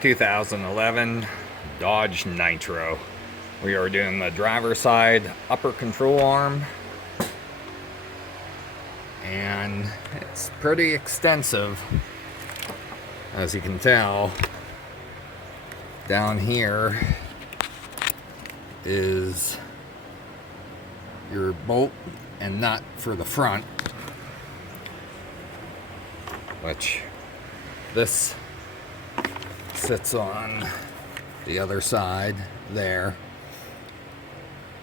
2011 Dodge Nitro. We are doing the driver's side upper control arm, and it's pretty extensive, as you can tell. Down here is your bolt and nut for the front, which this sits on the other side there.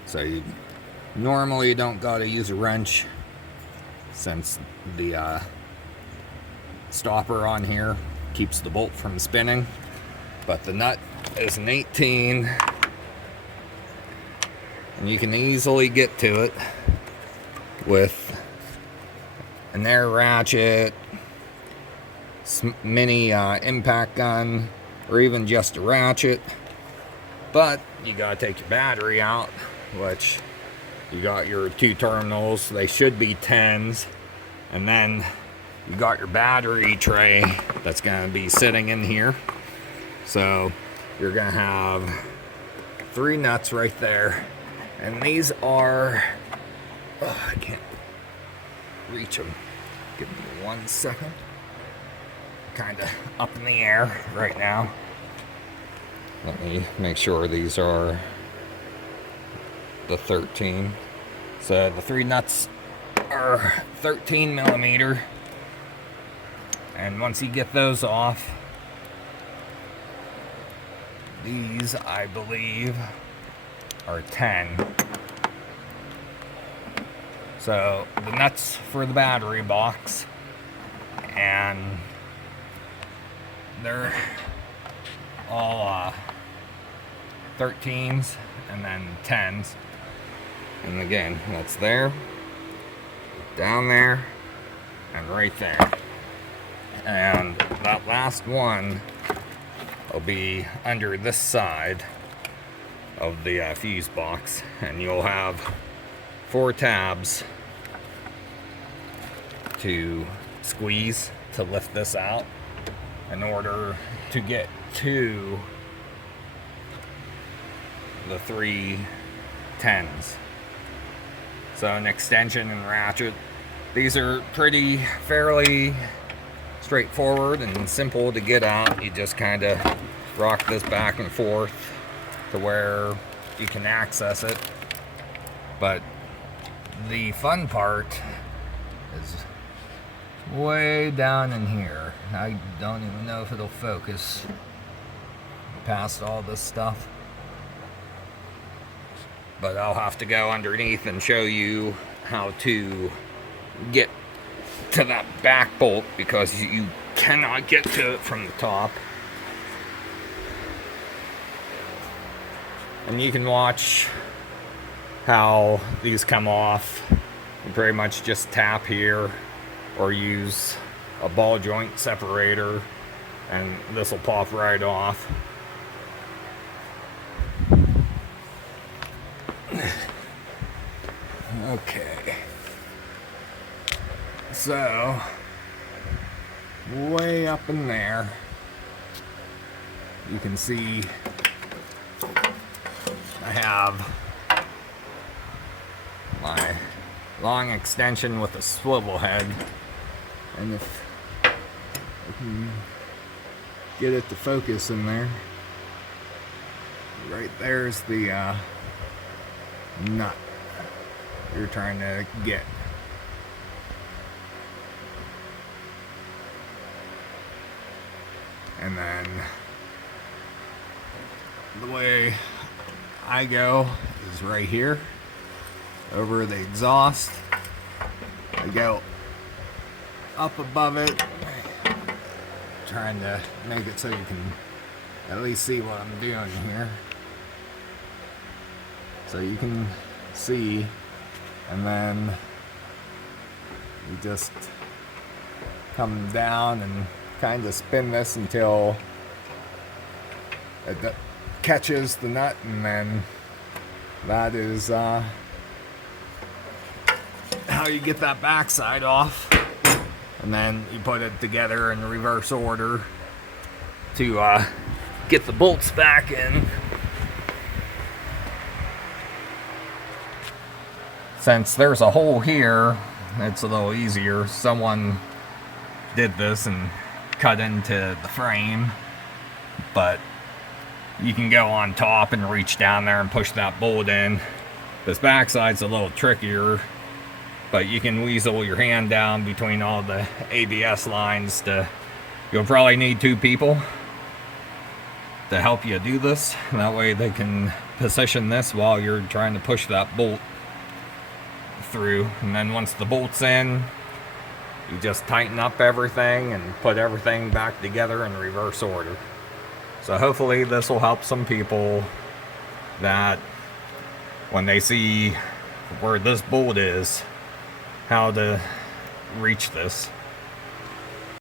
So you normally don't gotta use a wrench, since the stopper on here keeps the bolt from spinning. But the nut is an 18, and you can easily get to it with an air ratchet, mini impact gun, or even just a ratchet. But you gotta take your battery out, which you got your two terminals. They should be 10s, and then you got your battery tray that's gonna be sitting in here. So you're gonna have 3 nuts right there, and these are, I can't reach them. Give me 1 second. Kind of up in the air right now. Let me make sure these are the 13. So the 3 nuts are 13 millimeter, and once you get those off, these, I believe, are 10. So the nuts for the battery box, and they're all 13s and then 10s. And again, that's there, down there, and right there. And that last one will be under this side of the fuse box, and you'll have 4 tabs to squeeze to lift this out in order to get to the 3 10s. So an extension and ratchet. These are fairly straightforward and simple to get out. You just kind of rock this back and forth to where you can access it. But the fun part is way down in here. I don't even know if it'll focus past all this stuff, but I'll have to go underneath and show you how to get to that back bolt, because you cannot get to it from the top. And you can watch how these come off. You pretty much just tap here or use a ball joint separator, and this will pop right off. Okay, so way up in there, you can see I have my long extension with a swivel head, and if I can get it to focus in there, right there's the nut you're trying to get. And then the way I go is right here over the exhaust. I go up above it, trying to make it so you can at least see what I'm doing here. So you can see, and then you just come down and kind of spin this until it catches the nut, and then that is how you get that backside off. And then you put it together in reverse order to get the bolts back in. Since there's a hole here, it's a little easier. Someone did this and cut into the frame, but you can go on top and reach down there and push that bolt in. This backside's a little trickier, but you can weasel your hand down between all the ABS lines. You'll probably need 2 people to help you do this. That way they can position this while you're trying to push that bolt through. And then once the bolt's in, you just tighten up everything and put everything back together in reverse order. So hopefully this will help some people that when they see where this bolt is, how to reach this.